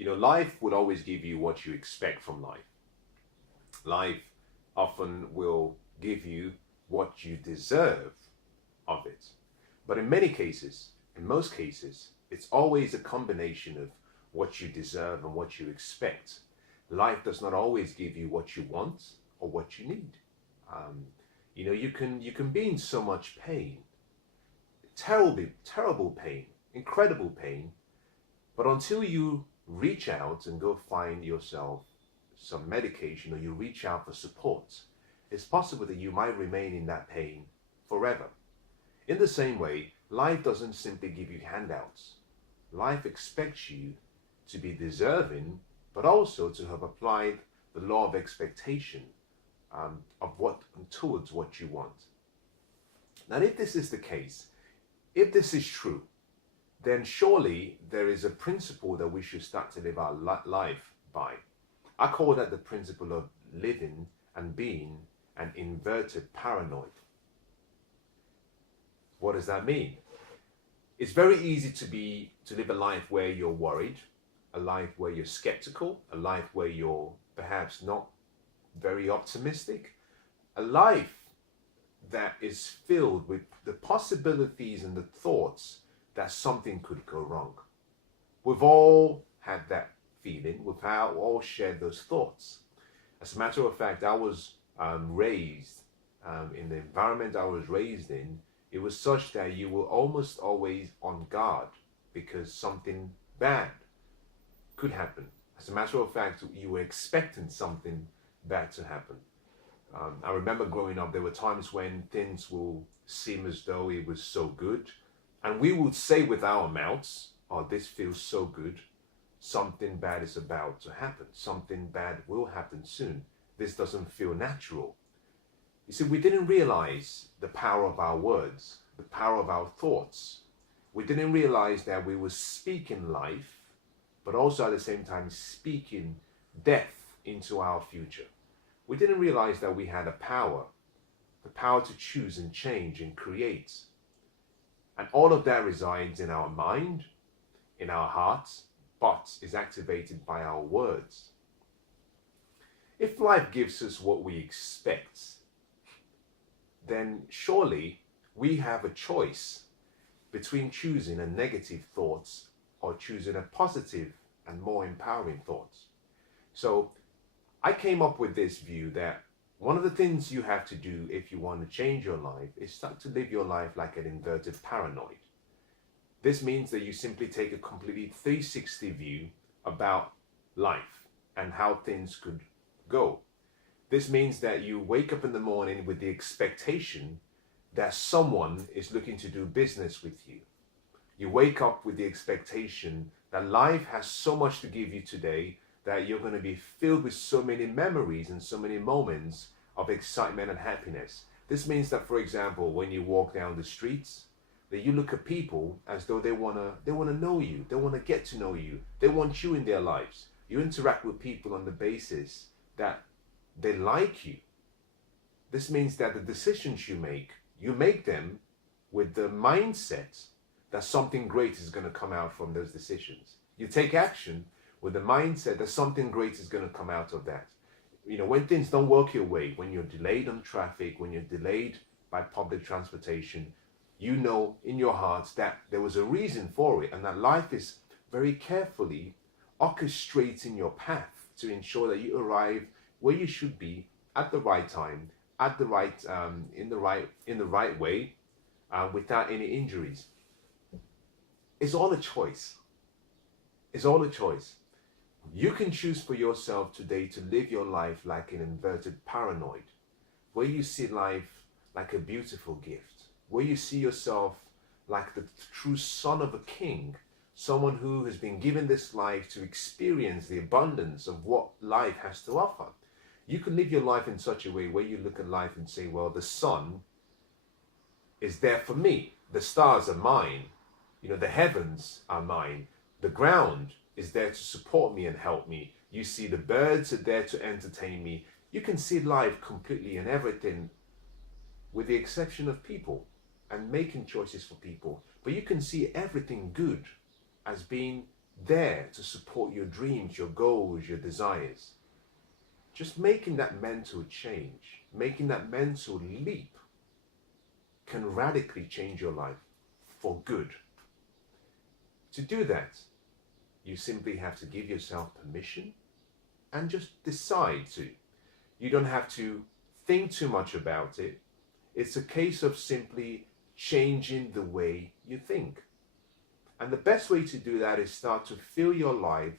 Life will always give you what you expect from life. Life often will give you what you deserve of it. But in most cases, it's always a combination of what you deserve and what you expect. Life does not always give you what you want or what you need. You can be in so much pain, terrible pain, incredible pain, but until you reach out and go find yourself some medication or you reach out for support, it's possible that you might remain in that pain forever. In the same way, life doesn't simply give you handouts. Life expects you to be deserving, but also to have applied the law of expectation towards what you want. Now, if this is the case, if this is true, then surely there is a principle that we should start to live our life by. I call that the principle of living and being an inverted paranoid. What does that mean? It's very easy to live a life where you're worried, a life where you're skeptical, a life where you're perhaps not very optimistic, a life that is filled with the possibilities and the thoughts that something could go wrong. We've all had that feeling. We've all shared those thoughts. As a matter of fact, I was raised in the environment I was raised in. It was such that you were almost always on guard because something bad could happen. As a matter of fact, you were expecting something bad to happen. I remember growing up, there were times when things will seem as though it was so good, and we would say with our mouths, "Oh, this feels so good. Something bad is about to happen. Something bad will happen soon. This doesn't feel natural." You see, we didn't realize the power of our words, the power of our thoughts. We didn't realize that we were speaking life, but also at the same time speaking death into our future. We didn't realize that we had the power to choose and change and create. And all of that resides in our mind, in our hearts, but is activated by our words. If life gives us what we expect, then surely we have a choice between choosing a negative thought or choosing a positive and more empowering thought. So I came up with this view that one of the things you have to do if you want to change your life is start to live your life like an inverted paranoid. This means that you simply take a completely 360 view about life and how things could go. This means that you wake up in the morning with the expectation that someone is looking to do business with you. You wake up with the expectation that life has so much to give you today that you're going to be filled with so many memories and so many moments of excitement and happiness. This means that, for example, when you walk down the streets, that you look at people as though they want to know you, they want to get to know you, they want you in their lives. You interact with people on the basis that they like you. This means that the decisions you make them with the mindset that something great is going to come out from those decisions. You take action with the mindset that something great is going to come out of that. When things don't work your way, when you're delayed on traffic, when you're delayed by public transportation, you know in your heart that there was a reason for it, and that life is very carefully orchestrating your path to ensure that you arrive where you should be at the right time, at the right in the right way, without any injuries. It's all a choice. It's all a choice. You can choose for yourself today to live your life like an inverted paranoid, where you see life like a beautiful gift, where you see yourself like the true son of a king, someone who has been given this life to experience the abundance of what life has to offer. You can live your life in such a way where you look at life and say, well, the sun is there for me. The stars are mine. The heavens are mine. The ground is there to support me and help me. You see the birds are there to entertain me. You can see life completely and everything with the exception of people and making choices for people. But you can see everything good as being there to support your dreams, your goals, your desires. Just making that mental change, making that mental leap can radically change your life for good. To do that, you simply have to give yourself permission and just decide to. You don't have to think too much about it. It's a case of simply changing the way you think. And the best way to do that is start to fill your life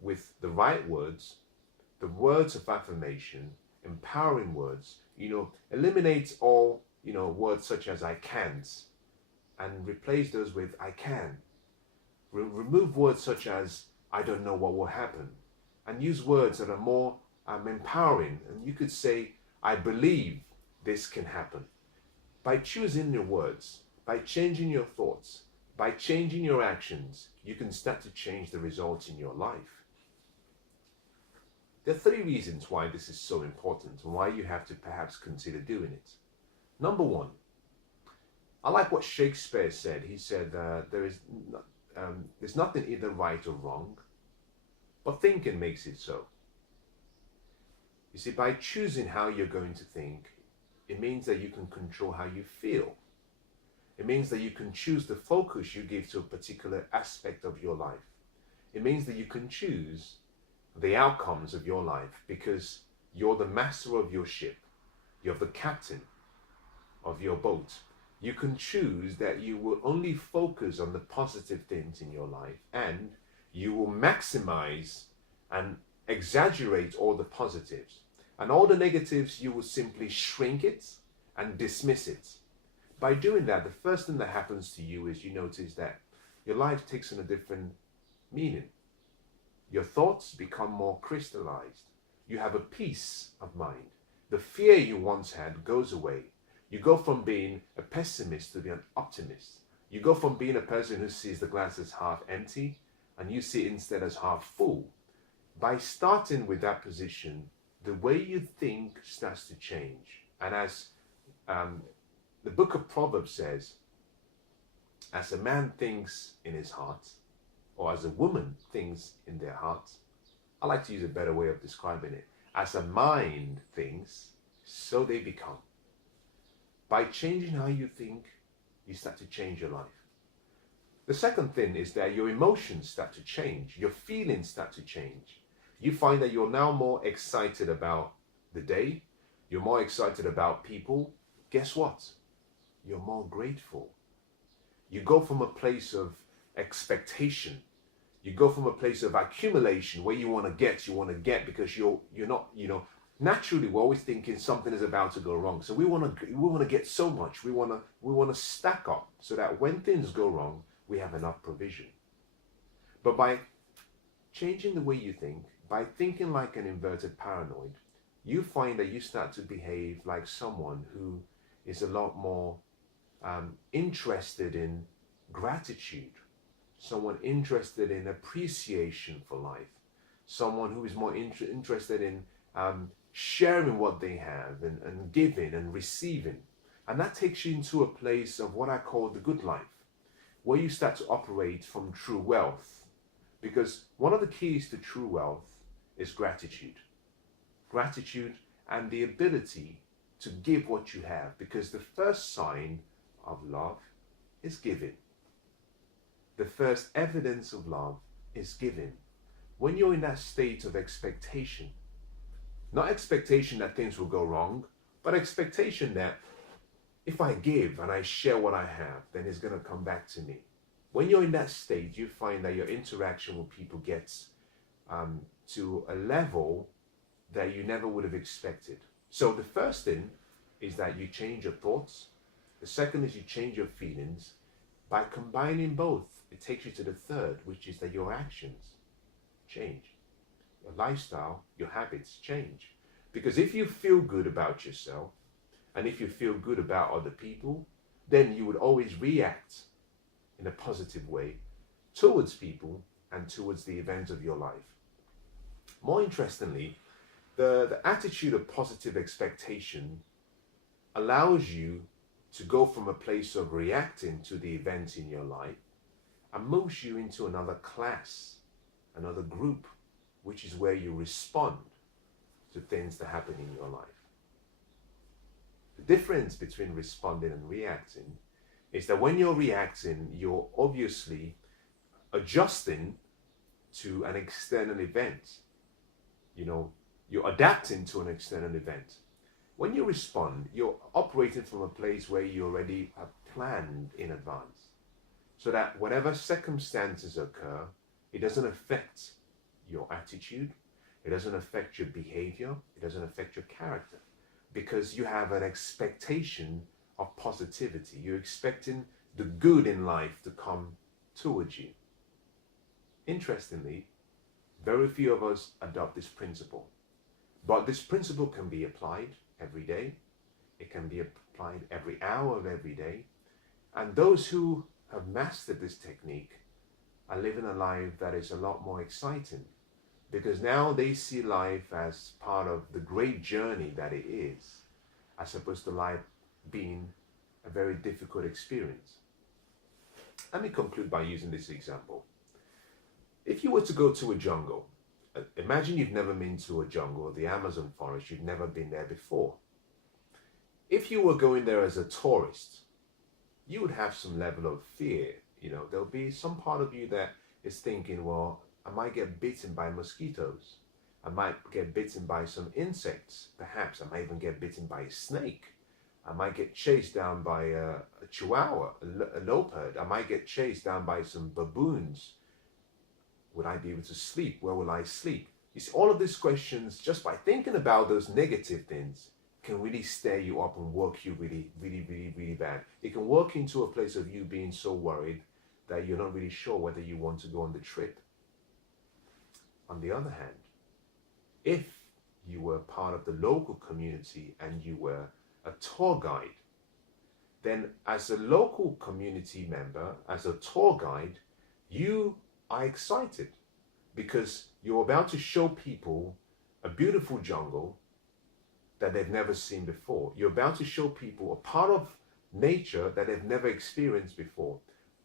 with the right words, the words of affirmation, empowering words. Eliminate all, words such as I can't, and replace those with I can. Remove words such as I don't know what will happen, and use words that are more empowering. And you could say, I believe this can happen. By choosing your words, by changing your thoughts, by changing your actions, you can start to change the results in your life. There are 3 reasons why this is so important and why you have to perhaps consider doing it. Number 1, I like what Shakespeare said. He said, there's nothing either right or wrong, but thinking makes it so. You see, by choosing how you're going to think, it means that you can control how you feel. It means that you can choose the focus you give to a particular aspect of your life. It means that you can choose the outcomes of your life because you're the master of your ship. You're the captain of your boat. You can choose that you will only focus on the positive things in your life, and you will maximize and exaggerate all the positives. And all the negatives, you will simply shrink it and dismiss it. By doing that, the first thing that happens to you is you notice that your life takes on a different meaning. Your thoughts become more crystallized. You have a peace of mind. The fear you once had goes away. You go from being a pessimist to being an optimist. You go from being a person who sees the glass as half empty and you see it instead as half full. By starting with that position, the way you think starts to change. And as the book of Proverbs says, as a man thinks in his heart, or as a woman thinks in their heart, I like to use a better way of describing it. As a mind thinks, so they become. By changing how you think, you start to change your life. The second thing is that your emotions start to change. Your feelings start to change. You find that you're now more excited about the day. You're more excited about people. Guess what? You're more grateful. You go from a place of expectation. You go from a place of accumulation where you want to get because you're not, naturally we're always thinking something is about to go wrong. So we want to get so much. We want to stack up so that when things go wrong, we have enough provision. But by changing the way you think, by thinking like an inverted paranoid, you find that you start to behave like someone who is a lot more interested in gratitude, someone interested in appreciation for life, someone who is more interested in sharing what they have and giving and receiving. And that takes you into a place of what I call the good life, where you start to operate from true wealth. Because one of the keys to true wealth is gratitude. Gratitude and the ability to give what you have, because the first sign of love is giving. The first evidence of love is giving. When you're in that state of expectation, not expectation that things will go wrong, but expectation that if I give and I share what I have, then it's going to come back to me. When you're in that state, you find that your interaction with people gets to a level that you never would have expected. So the first thing is that you change your thoughts. The second is you change your feelings. By combining both, it takes you to the third, which is that your actions change. Your lifestyle, your habits change. Because if you feel good about yourself, and if you feel good about other people, then you would always react in a positive way towards people and towards the events of your life. More interestingly, the attitude of positive expectation allows you to go from a place of reacting to the events in your life and moves you into another class another group, which is where you respond to things that happen in your life. The difference between responding and reacting is that when you're reacting, you're obviously adjusting to an external event. You're adapting to an external event. When you respond, you're operating from a place where you already have planned in advance, so that whatever circumstances occur, it doesn't affect your attitude, it doesn't affect your behavior, it doesn't affect your character, because you have an expectation of positivity. You're expecting the good in life to come towards you. Interestingly, very few of us adopt this principle, but this principle can be applied every day. It can be applied every hour of every day. And those who have mastered this technique are living a life that is a lot more exciting, because now they see life as part of the great journey that it is, as opposed to life being a very difficult experience. Let me conclude by using this example. If you were to go to a jungle, imagine you've never been to a jungle, the Amazon forest, you've never been there before. If you were going there as a tourist, you would have some level of fear. There'll be some part of you that is thinking, well, I might get bitten by mosquitoes. I might get bitten by some insects. Perhaps I might even get bitten by a snake. I might get chased down by a chihuahua, a leopard. I might get chased down by some baboons. Would I be able to sleep? Where will I sleep? You see, all of these questions, just by thinking about those negative things, can really stir you up and work you really, really, really, really bad. It can work into a place of you being so worried that you're not really sure whether you want to go on the trip. On the other hand, if you were part of the local community and you were a tour guide, then as a local community member, as a tour guide, you are excited because you're about to show people a beautiful jungle that they've never seen before. You're about to show people a part of nature that they've never experienced before.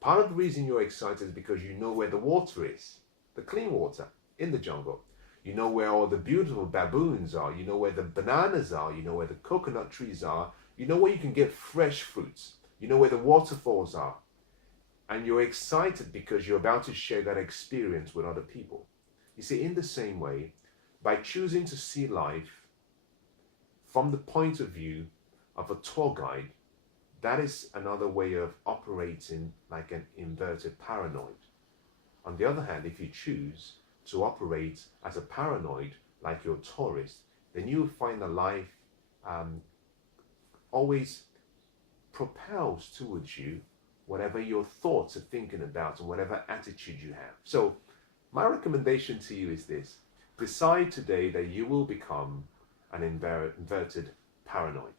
Part of the reason you're excited is because you know where the water is, the clean water in the jungle. You know where all the beautiful baboons are. You know where the bananas are. You know where the coconut trees are. You know where you can get fresh fruits. You know where the waterfalls are. And you're excited because you're about to share that experience with other people. You see, in the same way, by choosing to see life from the point of view of a tour guide, that is another way of operating like an inverted paranoid. On the other hand, if you choose to operate as a paranoid, like your tourist, then you will find that life always propels towards you whatever your thoughts are thinking about and whatever attitude you have. So my recommendation to you is this: decide today that you will become an inverted paranoid.